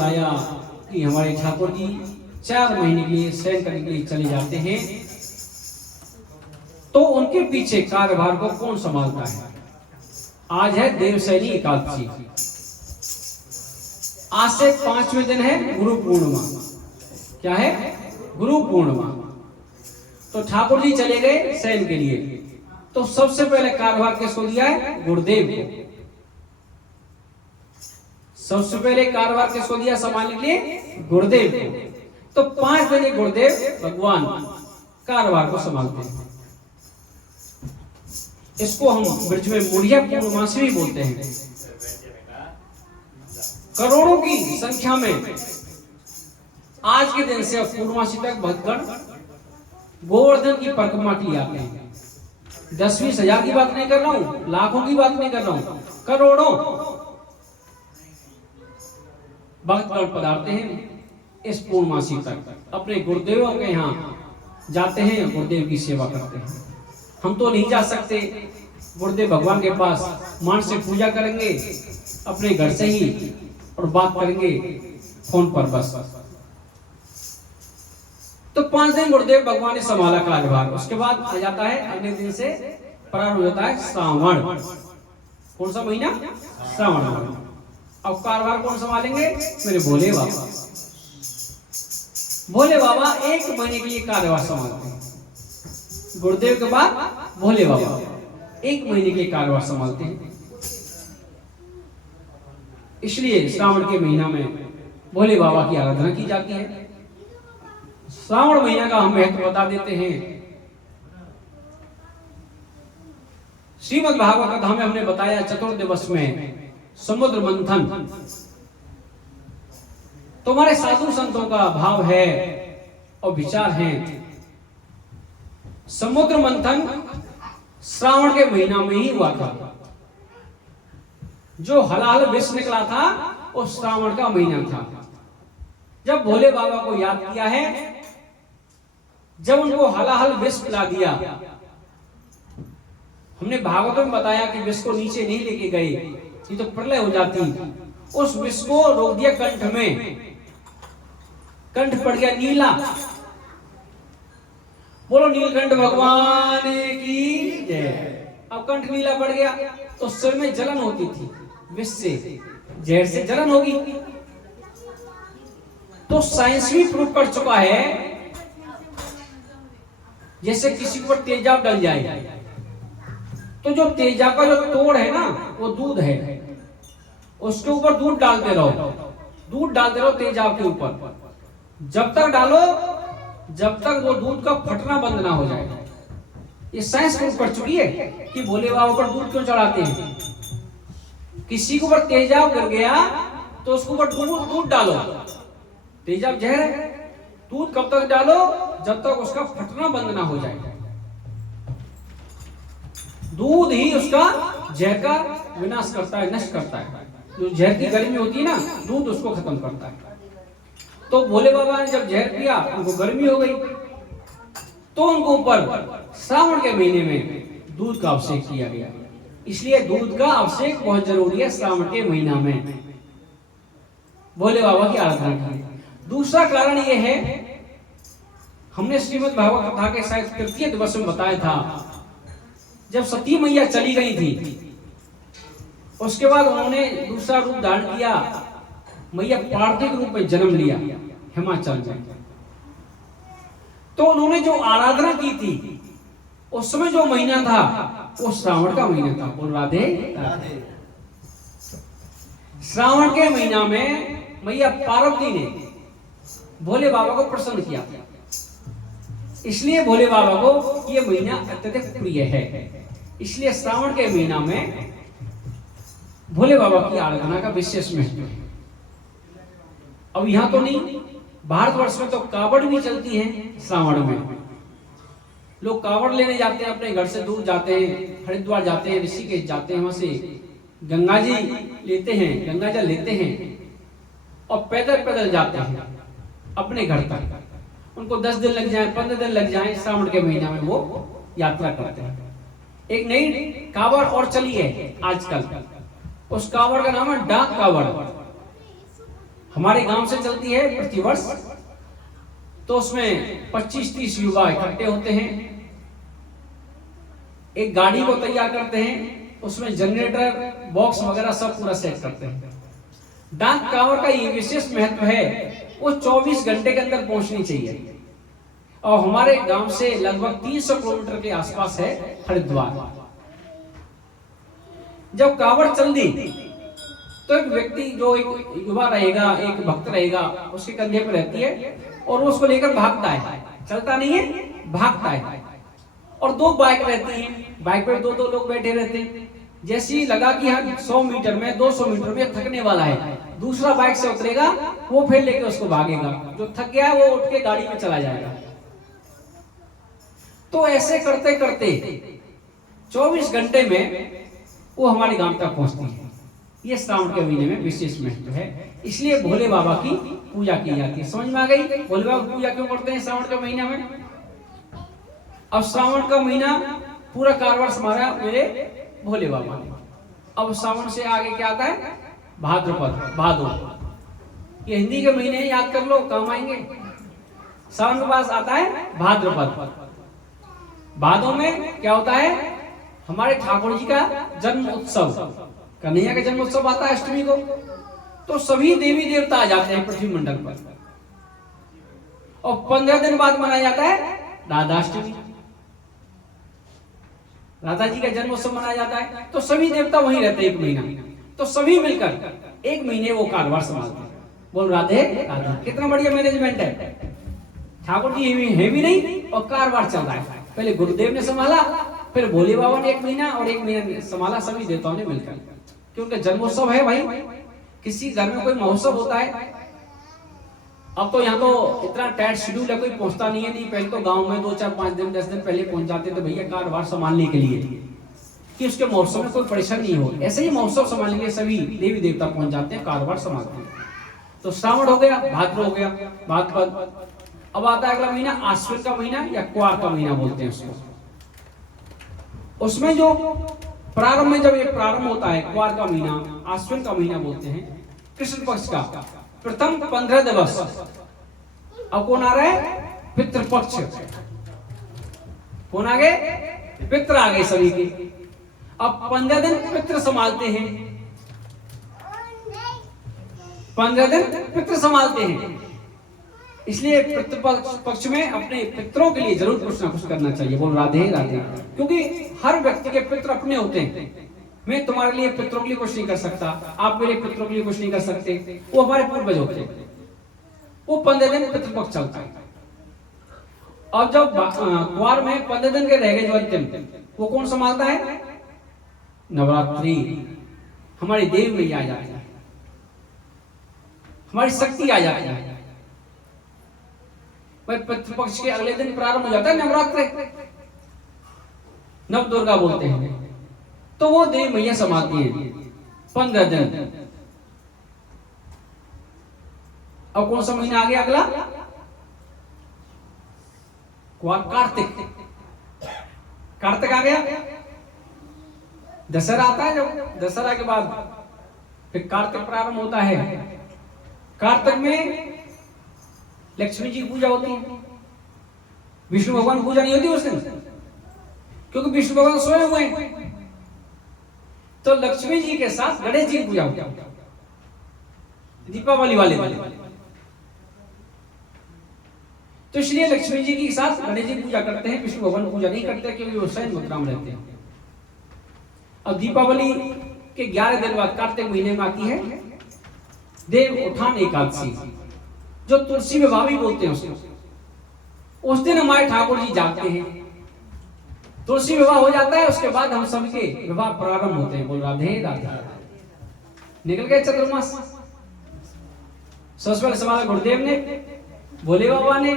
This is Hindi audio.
बताया कि हमारे ठाकुर जी 4 महीने के लिए शयन करने के लिए चले जाते हैं, तो उनके पीछे कार्यभार को कौन संभालता है? आज है देवशैनी एकादशी, आज से 5वें दिन है गुरु पूर्णिमा। क्या है? गुरु पूर्णिमा। तो ठाकुर जी चले गए शयन के लिए, तो सबसे पहले कार्यभार किसको दिया है? गुरुदेव को। सबसे पहले कार्यभार किसको दिया संभालने के लिए? गुरुदेव को। तो 5 दिन गुरुदेव भगवान कार्यभार को संभालते हैं। इसको हम ब्रज में मुड़िया पूर्णमासी भी बोलते हैं। करोड़ों की संख्या में आज के दिन से पूर्णमासी तक भक्तगण गोवर्धन की परिक्रमा के लिए आते हैं। 10-20 हजार की बात नहीं कर रहा हूं, लाखों की बात नहीं कर रहा हूं, करोड़ों भक्तगण पधारते हैं इस पूर्णमासी तक, अपने गुरुदेवों के यहाँ जाते हैं, गुरुदेव की सेवा करते हैं। हम तो नहीं जा सकते गुरुदेव भगवान के पास, मान से पूजा करेंगे अपने घर से ही और बात करेंगे फोन पर बस। तो 5 दिन गुरुदेव भगवान ने संभाला कार्यभार। उसके बाद आ जाता है अगले दिन से प्रारंभ हो जाता है श्रावण। कौन सा महीना? श्रावण। अब कार्यभार कौन संभालेंगे? मेरे भोले बाबा। भोले बाबा 1 महीने के लिए कार्यभार संभालते हैं। गुरुदेव के बाद भोले बाबा 1 महीने के कार्यभार संभालते हैं। इसलिए श्रावण के महीना में भोले बाबा की आराधना की जाती है। श्रावण महीना का हम महत्व बता देते हैं। श्रीमद् भागवत कथा में हमने बताया चतुर्दिवस में समुद्र मंथन। तुम्हारे साधु संतों का भाव है और विचार है। समुद्र मंथन श्रावण के महीना में ही हुआ था। जो हलाल विष निकला था वो श्रावण का महीना था। जब भोले बाबा को याद किया है, जब उनको हलाहल विष पिला दिया। हमने भागवत में बताया कि विष को नीचे नहीं लेके गए, ये तो प्रलय हो जाती। उस विष को रोक दिया कंठ में, कंठ पड़ गया नीला। बोलो नीलकंठ भगवान की जय। अब कंठ नीला पड़ गया तो सिर में जलन होती थी, विष से, जहर से जलन होगी। तो साइंस भी प्रूव कर चुका है, जैसे किसी पर तेजाब डल जाए तो जो तेजाब का जो तोड़ है ना, वो दूध है, उसके ऊपर दूध डालते रहो, दूध डालते रहो तेजाब के ऊपर। जब तक डालो जब तक वो दूध का फटना बंद ना हो जाए। ये साइंस प्रूव कर चुकी है कि भोले बाबा पर दूध क्यों चढ़ाते हैं। किसी के ऊपर तेजाब गिर गया तो उसके ऊपर दूध डालो, तेजाब जहर है। दूध कब तक डालो? जब तक उसका फटना बंद ना हो जाए। दूध ही उसका जहर का विनाश करता है, नष्ट करता है। जो जहर की गर्मी होती है ना, दूध उसको खत्म करता है। तो भोले बाबा ने जब जहर पिया, उनको गर्मी हो गई, तो उनको ऊपर श्रावण के महीने में दूध का अभिषेक किया गया। इसलिए दूध का अभिषेक बहुत जरूरी है श्रावण के महीना में, भोले बाबा की आराधना की। दूसरा कारण यह है, हमने श्रीमद् भागवत कथा के शायद 3 दिवस में बताया था, जब सती मैया चली गई थी, उसके बाद उन्होंने दूसरा रूप धारण किया, मैया पार्थिव के रूप में जन्म लिया हिमाचल में। तो उन्होंने जो आराधना की थी, उस समय जो महीना था वो श्रावण का महीना था। बोल राधे राधे। श्रावण के महीना में मैया पार्वती ने भोले बाबा को प्रसन्न किया, इसलिए भोले बाबा को यह महीना अत्यधिक प्रिय है। इसलिए श्रावण के महीना में भोले बाबा की आराधना का विशेष महत्व है। अब यहां तो नहीं, भारतवर्ष में तो कावड़ भी चलती है श्रावण में। लोग कावड़ लेने जाते हैं, अपने घर से दूर जाते हैं, हरिद्वार जाते हैं, ऋषिकेश जाते हैं, वहां से गंगा जी लेते हैं, गंगा जल लेते हैं और पैदल पैदल जाते हैं अपने घर तक। उनको 10 दिन लग जाए, 15 दिन लग जाए, श्रावण के महीना में वो यात्रा करते हैं। एक नई कावड़ और चली है आजकल, उस कावड़ का नाम है डाक कावड़। हमारे गांव से चलती है प्रतिवर्ष। तो उसमें 25-30 युवा इकट्ठे होते हैं, एक गाड़ी को तैयार करते हैं, उसमें जनरेटर बॉक्स वगैरह सब पूरा सेट करते हैं। डाक कांवड़ का ये विशेष महत्व है, वो 24 घंटे के अंदर पहुंचनी चाहिए। और हमारे गांव से लगभग 300 किलोमीटर के आसपास है हरिद्वार। जब कांवड़ चल दी तो एक व्यक्ति जो एक युवा रहेगा, एक भक्त रहेगा, उसके कंधे पर रहती है और उसको लेकर भागता है, चलता नहीं है, भागता है। और 2 बाइक रहती हैं, बाइक पर 2-2 लोग बैठे रहते हैं। जैसे ही लगा कि हाँ 100 मीटर में 200 मीटर में थकने वाला है, दूसरा बाइक से उतरेगा, वो फिर लेके उसको भागेगा। जो थक गया वो उठ के गाड़ी में चला जाएगा। तो ऐसे करते करते 24 घंटे में वो हमारे गांव तक पहुंचती है। ये श्रावण के महीने में विशेष महत्व है, इसलिए भोले बाबा की पूजा की जाती है। समझ में आ गई भोले बाबा की पूजा क्यों करते हैं श्रावण के महीने में? अब श्रावण का महीना पूरा कारवार संभाला मेरे भोले बाबा ने। अब श्रावण से आगे क्या आता है? भाद्रपद, भादो। ये हिंदी के महीने याद कर लो, काम आएंगे। श्रावण के पास आता है भाद्रपद। भादो में क्या होता है? हमारे ठाकुर जी का जन्म उत्सव, कन्हैया का जन्म उत्सव आता है अष्टमी को। तो सभी देवी देवता आ जाते हैं पृथ्वी मंडल पर। और 15 दिन बाद मनाया जाता है राधाष्टमी, राधा जी का जन्म उत्सव मनाया जाता है। तो सभी देवता वहीं रहते हैं 1 महीना। तो सभी मिलकर 1 महीने वो कारवार संभालते हैं। बोल राधे राधे। कितना बढ़िया मैनेजमेंट है। ठाकुर जी है भी नहीं और कारवार चल रहा है। पहले गुरुदेव ने संभाला, फिर भोले बाबा ने 1 महीना और 1 महीना संभाला सभी देवताओं ने मिलकर। क्योंकि जन्मोत्सव है भाई, किसी घर में कोई महोत्सव होता है। अब तो यहाँ तो इतना टाइट शेड्यूल है, कोई पहुंचता नहीं है। नहीं पहले तो गांव में 2, 4, 5 दिन 10 दिन पहले पहुंच जाते थे भैया कारवार संभालने के लिए, कि उसके महोत्सव में कोई परेशानी नहीं हो। ऐसे ही महोत्सव संभालने के लिए सभी देवी देवता पहुंच जाते हैं, कारवार संभालते हैं। तो श्रावण हो गया, भाद्र हो गया, भाद्रपद। अब आता है अगला महीना आश्विन का महीना या क्वार का महीना बोलते हैं उसको। उसमें जो प्रारंभ में जब ये प्रारंभ होता है, क्वार का महीना, आश्विन का महीना बोलते हैं, कृष्ण पक्ष का प्रथम 15 दिवस। अब कौन आ रहा है? पितृपक्ष। कौन आ गए? पितृ आ गए सभी के। अब 15 दिन पितृ संभालते हैं, 15 दिन पितृ संभालते हैं। इसलिए पितृपक्ष पक्ष में अपने पितरों के लिए जरूर कुछ ना कुछ करना चाहिए। बोल राधे राधे। क्योंकि हर व्यक्ति के पितृ अपने होते हैं। मैं तुम्हारे लिए पितरों के लिए कुछ नहीं कर सकता, आप मेरे पितरों के लिए कुछ नहीं कर सकते, वो हमारे पूर्वज होते हैं। वो 15 दिन पितृपक्ष चलता है। और जब क्वार में 15 दिन के रह गए जो अंतिम, वो कौन संभालता है? नवरात्रि। हमारी देवी मैया आ जाती है, हमारी शक्ति आ जाती है। पितृपक्ष के अगले दिन प्रारंभ हो जाता है नवरात्रि, नव दुर्गा बोलते हैं। तो वो देवी मैया संभालती है 15 दिन। अब कौन सा महीना आ गया अगला? कार्तिक। कार्तिक आ गया। दशहरा आता है, जब दशहरा के बाद फिर कार्तिक प्रारंभ होता है। कार्तिक में लक्ष्मी जी की पूजा होती है। विष्णु भगवान की पूजा नहीं होती उस दिन, क्योंकि विष्णु भगवान सोए हुए हैं। तो लक्ष्मी जी के साथ गणेश जी की पूजा होती है दीपावली वाले दिन। तो इसलिए लक्ष्मी जी के साथ गणेश जी की पूजा करते हैं, विष्णु भगवान की पूजा नहीं करते, क्योंकि वो शयन मुद्रा में रहते हैं। अब दीपावली के 11 दिन बाद कार्तिक महीने में आती है देव उठान एकादशी, जो तुलसी विवाह भी बोलते हैं उसको। उस दिन हमारे ठाकुर जी जागते हैं, तुलसी विवाह हो जाता है, उसके बाद हम सबके विवाह प्रारंभ होते हैं। बोल राधे राधे। निकल गए चतुर्मास। सबसे पहले संभाला गुरुदेव ने, भोले बाबा ने,